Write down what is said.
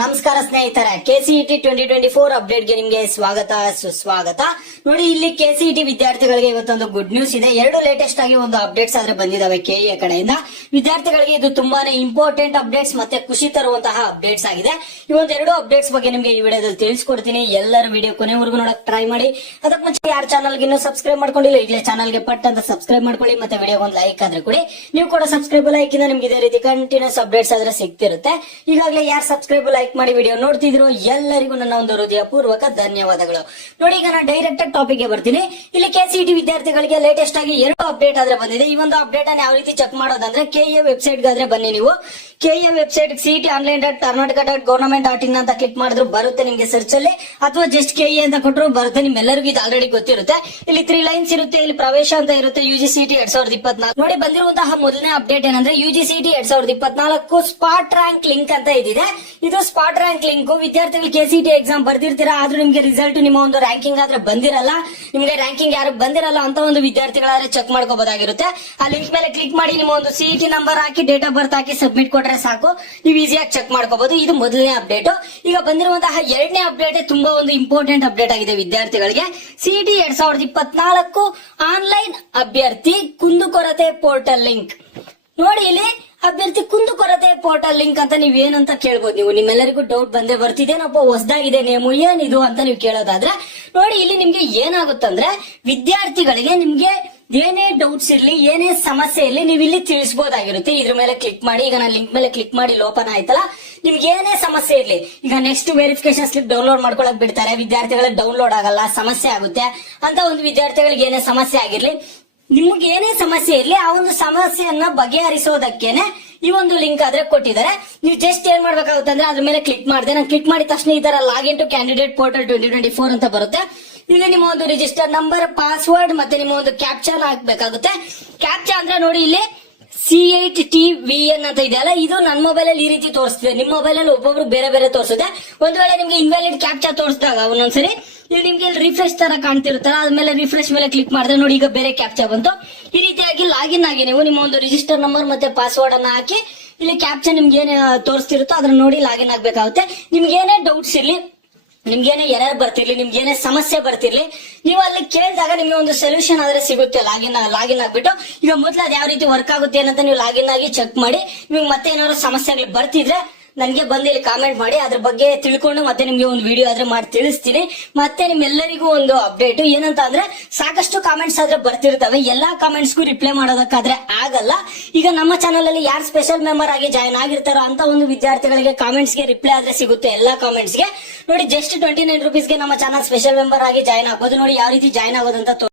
ನಮಸ್ಕಾರ ಸ್ನೇಹಿತರೆ, ಕೆಸಿಇಟಿ 2024 ಅಪ್ಡೇಟ್ಗೆ ನಿಮಗೆ ಸ್ವಾಗತ ಸುಸ್ವಾಗತ. ನೋಡಿ, ಇಲ್ಲಿ ಕೆಸಿಇಟಿ ವಿದ್ಯಾರ್ಥಿಗಳಿಗೆ ಇವತ್ತೊಂದು ಗುಡ್ ನ್ಯೂಸ್ ಇದೆ. ಎರಡು ಲೇಟೆಸ್ಟ್ ಆಗಿ ಒಂದು ಅಪ್ಡೇಟ್ಸ್ ಆದ್ರೆ ಬಂದಿದಾವೆ ಕೆಇಎ ಕಡೆಯಿಂದ. ವಿದ್ಯಾರ್ಥಿಗಳಿಗೆ ಇದು ತುಂಬಾನೇ ಇಂಪಾರ್ಟೆಂಟ್ ಅಪ್ಡೇಟ್ಸ್ ಮತ್ತೆ ಖುಷಿ ತರುವಂತಹ ಅಪ್ಡೇಟ್ಸ್ ಆಗಿದೆ. ಈ ಒಂದೆರಡು ಅಪ್ಡೇಟ್ಸ್ ಬಗ್ಗೆ ನಿಮಗೆ ಈ ವಿಡಿಯೋದಲ್ಲಿ ತಿಳಿಸ್ಕೊಡ್ತೀನಿ. ಎಲ್ಲರೂ ವಿಡಿಯೋ ಕೊನೆವರೆಗೂ ನೋಡಕ್ ಟ್ರೈ ಮಾಡಿ. ಅದಕ್ಕೆ ಮುಂಚೆ ಯಾರು ಚಾನಲ್ಗೆ ಇನ್ನೂ ಸಬ್ಸ್ಕ್ರೈಬ್ ಮಾಡ್ಕೊಂಡಿಲ್ಲ, ಈಗಲೇ ಚಾನಲ್ಗೆ ಪಟ್ ಅಂತ ಸಬ್ಸ್ಕ್ರೈಬ್ ಮಾಡ್ಕೊಳ್ಳಿ. ಮತ್ತೆ ವಿಡಿಯೋ ಒಂದು ಲೈಕ್ ಆದ್ರೆ ಕೊಡಿ. ನೀವು ಕೂಡ ಸಬ್ಸ್ಕ್ರೈಬ್ ಲೈಕ್ ಇಂದ ನಿಮ್ಗೆ ಇದೇ ರೀತಿ ಕಂಟಿನ್ಯೂಸ್ ಅಪ್ಡೇಟ್ಸ್ ಆದ್ರೆ ಸಿಗ್ತಿರುತ್ತೆ. ಈಗಾಗಲೇ ಯಾರು ಸಬ್ಸ್ಕ್ರೈಬ್ ಲೈಕ್ ಮಾಡಿ ವಿಡಿಯೋ ನೋಡ್ತಿದ್ರು ಎಲ್ಲರಿಗೂ ನನ್ನ ಒಂದು ಹೃದಯ ಪೂರ್ವಕ ಧನ್ಯವಾದಗಳು. ನೋಡಿ, ಈಗ ನಾನು ಡೈರೆಕ್ಟ್ ಟಾಪಿಕ್ ಗೆ ಬರ್ತೀನಿ. ಇಲ್ಲಿ ಕೆಸಿಇಟಿ ವಿದ್ಯಾರ್ಥಿಗಳಿಗೆ ಲೇಟೆಸ್ಟ್ ಆಗಿ ಎರಡು ಅಪ್ಡೇಟ್ ಆದ್ರೆ ಬಂದಿದೆ. ಈ ಒಂದು ಅಪ್ಡೇಟ್ ಅನ್ನು ಯಾವ ರೀತಿ ಚೆಕ್ ಮಾಡೋದಂದ್ರೆ ಕೆಇಎ ವೆಬ್ಸೈಟ್ ಗಾದ್ರೆ ಬನ್ನಿ. ನೀವು ಕೆಇಎ ವೆಬ್ಸೈಟ್ CET-online.karnataka.government.in ಅಂತ ಕ್ಲಿಕ್ ಮಾಡಿದ್ರು ಬರುತ್ತೆ ನಿಮ್ಗೆ ಸರ್ಚ್ ಅಲ್ಲಿ, ಅಥವಾ ಜಸ್ಟ್ ಕೆಇಎ ಅಂತ ಕೊಟ್ಟರು ಬರುತ್ತೆ. ನಿಮ್ಮೆಲ್ಲರಿಗೂ ಇದು ಆಲ್ರೆಡಿ ಗೊತ್ತಿರುತ್ತೆ. ಇಲ್ಲಿ 3 ಲೈನ್ಸ್ ಇರುತ್ತೆ. ಇಲ್ಲಿ ಪ್ರವೇಶ ಅಂತ ಇರುತ್ತೆ. ಯುಜಿಸಿಇಟಿ 2024. ನೋಡಿ, ಬಂದಿರುವಂತಹ ಮೊದಲನೇ ಅಪ್ಡೇಟ್ ಏನಂದ್ರೆ ಯುಜಿಸಿಇಟಿ 2024 ಸ್ಪಾಟ್ ರ್ಯಾಂಕ್ ಲಿಂಕ್ ಅಂತ ಇದಿದೆ. ಇದು ಸ್ಪಾಟ್ ರ್ಯಾಂಕ್ ಲಿಂಕ್. ವಿದ್ಯಾರ್ಥಿಗಳು ಕೆಸಿಇಟಿ ಎಕ್ಸಾಮ್ ಬರ್ದಿರ್ತೀರಾ, ಆದ್ರೂ ನಿಮ್ಗೆ ರಿಸಲ್ಟ್ ನಿಮ್ಮ ಒಂದು ರ್ಯಾಂಕಿಂಗ್ ಆದ್ರೆ ಬಂದಿರಲ್ಲ, ನಿಮ್ಗೆ ರ್ಯಾಂಕಿಂಗ್ ಯಾರು ಬಂದಿರಲ್ಲ ಅಂತ ಒಂದು ವಿದ್ಯಾರ್ಥಿಗಳಾದ್ರೆ ಚೆಕ್ ಮಾಡ್ಕೋಬಹುದಾಗಿರುತ್ತೆ. ಆ ಲಿಂಕ್ ಮೇಲೆ ಕ್ಲಿಕ್ ಮಾಡಿ ನಿಮ್ಮ ಒಂದು CET number hockey date of birth hockey submit ಕೊಟ್ರೆ ಸಾಕು, ನೀವು ಈಸಿಯಾಗಿ ಚೆಕ್ ಮಾಡ್ಕೋಬಹುದು. ಇದು ಮೊದಲನೇ ಅಪ್ಡೇಟ್. ಈಗ ಬಂದಿರುವಂತಹ ಎರಡನೇ ಅಪ್ಡೇಟ್ ತುಂಬಾ ಒಂದು ಇಂಪಾರ್ಟೆಂಟ್ ಅಪ್ಡೇಟ್ ಆಗಿದೆ ವಿದ್ಯಾರ್ಥಿಗಳಿಗೆ. ಸಿಇಟಿ 2024 ಆನ್ಲೈನ್ ಅಭ್ಯರ್ಥಿ ಕುಂದುಕೊರತೆ ಪೋರ್ಟಲ್ ಲಿಂಕ್. ನೋಡಿ, ಇಲ್ಲಿ ಅಭ್ಯರ್ಥಿ ಕುಂದುಕೊರತೆ ಪೋರ್ಟಲ್ ಲಿಂಕ್ ಅಂತ ನೀವ್ ಏನಂತ ಕೇಳ್ಬೋದು. ನೀವು ನಿಮ್ಮೆಲ್ಲರಿಗೂ ಡೌಟ್ ಬಂದೇ ಬರ್ತಿದೇನಪ್ಪ, ಹೊಸದಾಗಿದೆ ನೇಮು, ಏನಿದು ಅಂತ ನೀವು ಕೇಳೋದಾದ್ರೆ, ನೋಡಿ ಇಲ್ಲಿ ನಿಮ್ಗೆ ಏನಾಗುತ್ತಂದ್ರೆ ವಿದ್ಯಾರ್ಥಿಗಳಿಗೆ ನಿಮ್ಗೆ ಏನೇ ಡೌಟ್ಸ್ ಇರ್ಲಿ, ಏನೇ ಸಮಸ್ಯೆ ಇರ್ಲಿ, ನೀವು ಇಲ್ಲಿ ತಿಳಿಸಬಹುದಾಗಿರುತ್ತೆ. ಇದ್ರ ಮೇಲೆ ಕ್ಲಿಕ್ ಮಾಡಿ. ಈಗ ನಾನು ಲಿಂಕ್ ಮೇಲೆ ಕ್ಲಿಕ್ ಮಾಡಿ ಓಪನ್ ಆಯ್ತಲ್ಲ, ನಿಮ್ಗೆ ಏನೇ ಸಮಸ್ಯೆ ಇರ್ಲಿ, ಈಗ ನೆಕ್ಸ್ಟ್ ವೆರಿಫಿಕೇಶನ್ ಸ್ಲಿಪ್ ಡೌನ್ಲೋಡ್ ಮಾಡ್ಕೊಳಕ್ ಬಿಡ್ತಾರೆ, ವಿದ್ಯಾರ್ಥಿಗಳಿಗೆ ಡೌನ್ಲೋಡ್ ಆಗಲ್ಲ, ಸಮಸ್ಯೆ ಆಗುತ್ತೆ ಅಂತ ಒಂದು ವಿದ್ಯಾರ್ಥಿಗಳಿಗೆ ಏನೇ ಸಮಸ್ಯೆ ಆಗಿರ್ಲಿ, ನಿಮ್ಗೆ ಏನೇ ಸಮಸ್ಯೆ ಇರ್ಲಿ, ಆ ಒಂದು ಸಮಸ್ಯೆಯನ್ನ ಬಗೆಹರಿಸೋದಕ್ಕೇನೆ ಈ ಒಂದು ಲಿಂಕ್ ಆದ್ರೆ ಕೊಟ್ಟಿದ್ದಾರೆ. ನೀವು ಜಸ್ಟ್ ಏನ್ ಮಾಡ್ಬೇಕಾಗುತ್ತೆ ಅಂದ್ರೆ ಅದ್ರ ಮೇಲೆ ಕ್ಲಿಕ್ ಮಾಡಿದೆ. ನಾನು ಕ್ಲಿಕ್ ಮಾಡಿದ ತಕ್ಷಣ ಈ ತರ ಲಾಗಿನ್ ಟು ಕ್ಯಾಂಡಿಡೇಟ್ ಪೋರ್ಟಲ್ 2024 ಅಂತ ಬರುತ್ತೆ. ಇಲ್ಲಿ ನಿಮ್ಮ ಒಂದು ರಿಜಿಸ್ಟರ್ ನಂಬರ್, ಪಾಸ್ವರ್ಡ್ ಮತ್ತೆ ನಿಮ್ಮ ಒಂದು ಕ್ಯಾಪ್ಚಾ ಹಾಕ್ಬೇಕಾಗುತ್ತೆ. ಕ್ಯಾಪ್ಚಾ ಅಂದ್ರೆ ನೋಡಿ ಇಲ್ಲಿ C8TVN ಅಂತ ಇದೆಯಲ್ಲ, ಇದು ನನ್ನ ಮೊಬೈಲ್ ಅಲ್ಲಿ ಈ ರೀತಿ ತೋರಿಸ್ತಿದೆ. ನಿಮ್ಮ ಮೊಬೈಲ್ ಅಲ್ಲಿ ಒಬ್ಬೊಬ್ರು ಬೇರೆ ಬೇರೆ ತೋರಿಸುತ್ತೆ. ಒಂದ್ ವೇಳೆ ನಿಮ್ಗೆ ಇನ್ವ್ಯಾಲಿಡ್ ಕ್ಯಾಪ್ಚಾ ತೋರಿಸಿದಾಗ ಒಂದೊಂದ್ಸರಿ ಇಲ್ಲಿ ನಿಮ್ಗೆ ರಿಫ್ರೆಶ್ ತರ ಕಾಣ್ತಿರುತ್ತಲ್ಲ, ಅದ್ಮೇಲೆ ರಿಫ್ರೆಶ್ ಮೇಲೆ ಕ್ಲಿಕ್ ಮಾಡಿದ್ರೆ ನೋಡಿ ಈಗ ಬೇರೆ ಕ್ಯಾಪ್ಚಾ ಬಂತು. ಈ ರೀತಿಯಾಗಿ ಲಾಗಿನ್ ಆಗಿ ನೀವು ನಿಮ್ಮ ಒಂದು ರಿಜಿಸ್ಟರ್ ನಂಬರ್ ಮತ್ತೆ ಪಾಸ್ವರ್ಡ್ ಅನ್ನ ಹಾಕಿ ಇಲ್ಲಿ ಕ್ಯಾಪ್ಚಾ ನಿಮ್ಗೆ ಏನೇ ತೋರಿಸ್ತಿರುತ್ತೋ ಅದನ್ನ ನೋಡಿ ಲಾಗಿನ್ ಆಗ್ಬೇಕಾಗುತ್ತೆ. ನಿಮ್ಗೆ ಏನೇ ಡೌಟ್ಸ್ ಇರ್ಲಿ, ನಿಮ್ಗೇನೆ ಎರರ್ ಬರ್ತಿರ್ಲಿ, ನಿಮ್ಗೇನೆ ಸಮಸ್ಯೆ ಬರ್ತಿರ್ಲಿ, ನೀವು ಅಲ್ಲಿ ಕೇಳಿದಾಗ ನಿಮ್ಗೆ ಒಂದು ಸೊಲ್ಯೂಷನ್ ಆದ್ರೆ ಸಿಗುತ್ತೆ. ಲಾಗಿನ್ ಆಗ್ಬಿಟ್ಟು ಈಗ ಮೊದಲು ಅದ್ ಯಾವ ರೀತಿ ವರ್ಕ್ ಆಗುತ್ತೆ ಏನಂತ ನೀವು ಲಾಗಿನ್ ಆಗಿ ಚೆಕ್ ಮಾಡಿ. ನಿಮ್ಗೆ ಮತ್ತೆ ಏನಾದ್ರು ಸಮಸ್ಯೆಗಳು ಬರ್ತಿದ್ರೆ ನನ್ಗೆ ಬಂದು ಇಲ್ಲಿ ಕಾಮೆಂಟ್ ಮಾಡಿ, ಅದ್ರ ಬಗ್ಗೆ ತಿಳ್ಕೊಂಡು ಮತ್ತೆ ನಿಮ್ಗೆ ಒಂದು ವಿಡಿಯೋ ಆದ್ರೆ ಮಾಡಿ ತಿಳಿಸ್ತೀನಿ. ಮತ್ತೆ ನಿಮ್ಮೆಲ್ಲರಿಗೂ ಒಂದು ಅಪ್ಡೇಟ್ ಏನಂತ ಅಂದ್ರೆ, ಸಾಕಷ್ಟು ಕಾಮೆಂಟ್ಸ್ ಆದ್ರೆ ಬರ್ತಿರ್ತವೆ, ಎಲ್ಲಾ ಕಾಮೆಂಟ್ಸ್ಗೂ ರಿಪ್ಲೈ ಮಾಡೋದಕ್ಕಾದ್ರೆ ಆಗಲ್ಲ. ಈಗ ನಮ್ಮ ಚಾನಲ್ ಅಲ್ಲಿ ಯಾರು ಸ್ಪೆಷಲ್ ಮೆಂಬರ್ ಆಗಿ ಜಾಯ್ನ್ ಆಗಿರ್ತಾರೋ ಅಂತ ಒಂದು ವಿದ್ಯಾರ್ಥಿಗಳಿಗೆ ಕಾಮೆಂಟ್ಸ್ ಗೆ ರಿಪ್ಲೈ ಆದ್ರೆ ಸಿಗುತ್ತೆ. ಎಲ್ಲಾ ಕಾಮೆಂಟ್ಸ್ ಗೆ ನೋಡಿ, ಜಸ್ಟ್ 29 ರೂಪೀಸ್ಗೆ ನಮ್ಮ ಚಾನಲ್ ಸ್ಪೆಷಲ್ ಮೆಂಬರ್ ಆಗಿ ಜಾಯ್ನ್ ಆಗ್ಬೋದು. ನೋಡಿ ಯಾವ ರೀತಿ ಜಾಯ್ನ್ ಆಗೋದಂತ